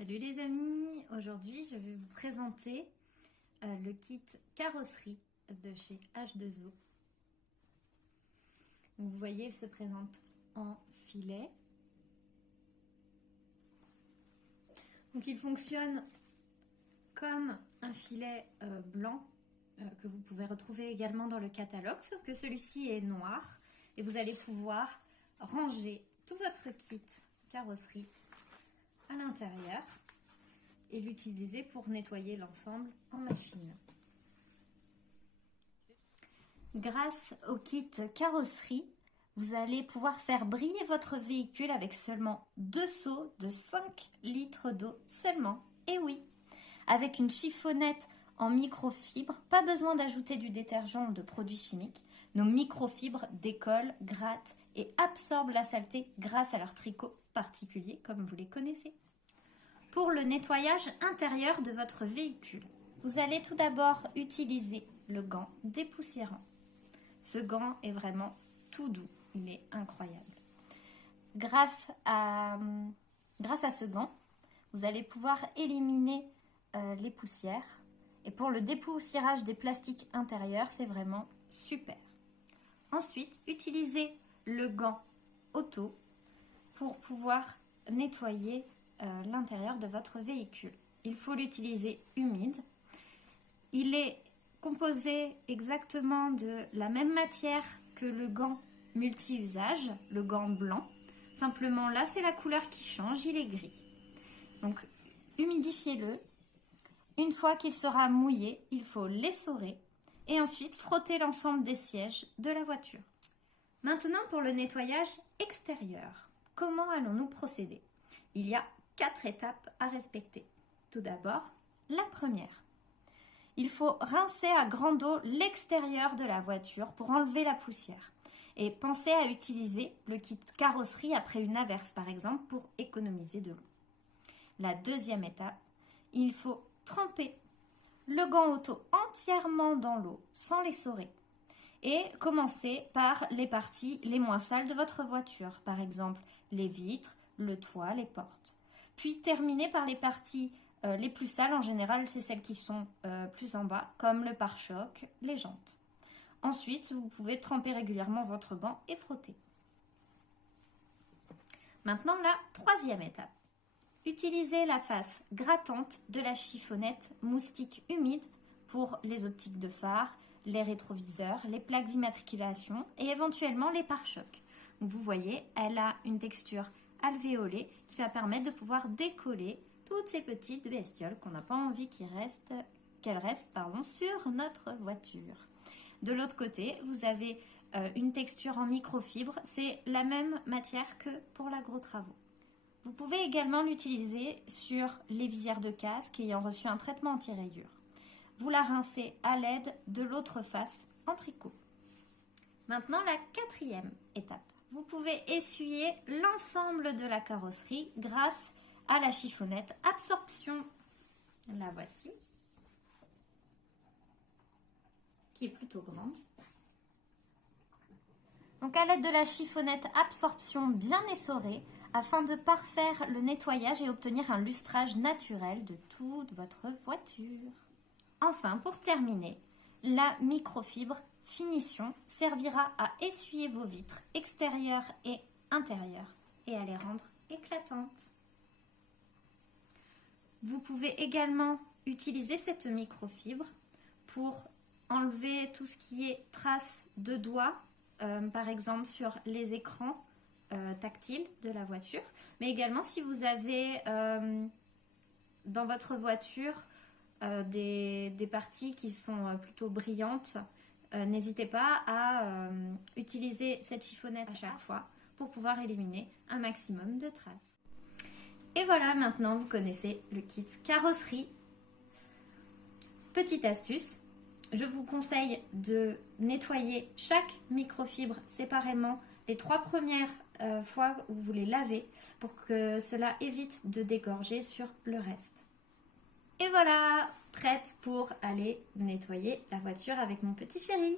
Salut les amis, aujourd'hui je vais vous présenter le kit carrosserie de chez H2O. Vous voyez, il se présente en filet. Donc il fonctionne comme un filet blanc que vous pouvez retrouver également dans le catalogue, sauf que celui-ci est noir et vous allez pouvoir ranger tout votre kit carrosserie à l'intérieur et l'utiliser pour nettoyer l'ensemble en machine. Grâce au kit carrosserie, vous allez pouvoir faire briller votre véhicule avec seulement 2 seaux de 5 litres d'eau seulement. Et oui, avec une chiffonnette en microfibre, pas besoin d'ajouter du détergent ou de produits chimiques. Nos microfibres décollent, grattent et absorbent la saleté grâce à leur tricot particulier, comme vous les connaissez. Pour le nettoyage intérieur de votre véhicule, vous allez tout d'abord utiliser le gant dépoussiérant. Ce gant est vraiment tout doux, il est incroyable. Grâce à ce gant, vous allez pouvoir éliminer les poussières. Et pour le dépoussiérage des plastiques intérieurs, c'est vraiment super. Ensuite, utilisez le gant auto pour pouvoir nettoyer l'intérieur de votre véhicule. Il faut l'utiliser humide. Il est composé exactement de la même matière que le gant multi-usage, le gant blanc. Simplement là, c'est la couleur qui change, il est gris. Donc, humidifiez-le. Une fois qu'il sera mouillé, il faut l'essorer et ensuite frotter l'ensemble des sièges de la voiture. Maintenant, pour le nettoyage extérieur, comment allons-nous procéder? Il y a 4 étapes à respecter. Tout d'abord, la première. Il faut rincer à grande eau l'extérieur de la voiture pour enlever la poussière. Et pensez à utiliser le kit carrosserie après une averse, par exemple, pour économiser de l'eau. La deuxième étape, il faut tremper le gant auto entièrement dans l'eau sans l'essorer. Et commencer par les parties les moins sales de votre voiture, par exemple les vitres, le toit, les portes. Puis terminer par les parties les plus sales, en général c'est celles qui sont plus en bas, comme le pare-choc, les jantes. Ensuite, vous pouvez tremper régulièrement votre gant et frotter. Maintenant, la troisième étape. Utilisez la face grattante de la chiffonnette moustique humide pour les optiques de phare, les rétroviseurs, les plaques d'immatriculation et éventuellement les pare-chocs. Vous voyez, elle a une texture alvéolée qui va permettre de pouvoir décoller toutes ces petites bestioles qu'on n'a pas envie qu'elles restent sur notre voiture. De l'autre côté, vous avez une texture en microfibre, c'est la même matière que pour l'agro-travaux. Vous pouvez également l'utiliser sur les visières de casque ayant reçu un traitement anti-rayures. Vous la rincez à l'aide de l'autre face en tricot. Maintenant, la quatrième étape. Vous pouvez essuyer l'ensemble de la carrosserie grâce à la chiffonnette absorption. La voici, qui est plutôt grande. Donc à l'aide de la chiffonnette absorption bien essorée, afin de parfaire le nettoyage et obtenir un lustrage naturel de toute votre voiture. Enfin, pour terminer, la microfibre finition servira à essuyer vos vitres extérieures et intérieures et à les rendre éclatantes. Vous pouvez également utiliser cette microfibre pour enlever tout ce qui est traces de doigts, par exemple sur les écrans tactiles de la voiture, mais également si vous avez dans votre voiture des parties qui sont plutôt brillantes, n'hésitez pas à utiliser cette chiffonnette à chaque fois pour pouvoir éliminer un maximum de traces. Et voilà, maintenant vous connaissez le kit carrosserie. Petite astuce, je vous conseille de nettoyer chaque microfibre séparément les 3 premières fois où vous les lavez pour que cela évite de dégorger sur le reste. Et voilà, prête pour aller nettoyer la voiture avec mon petit chéri.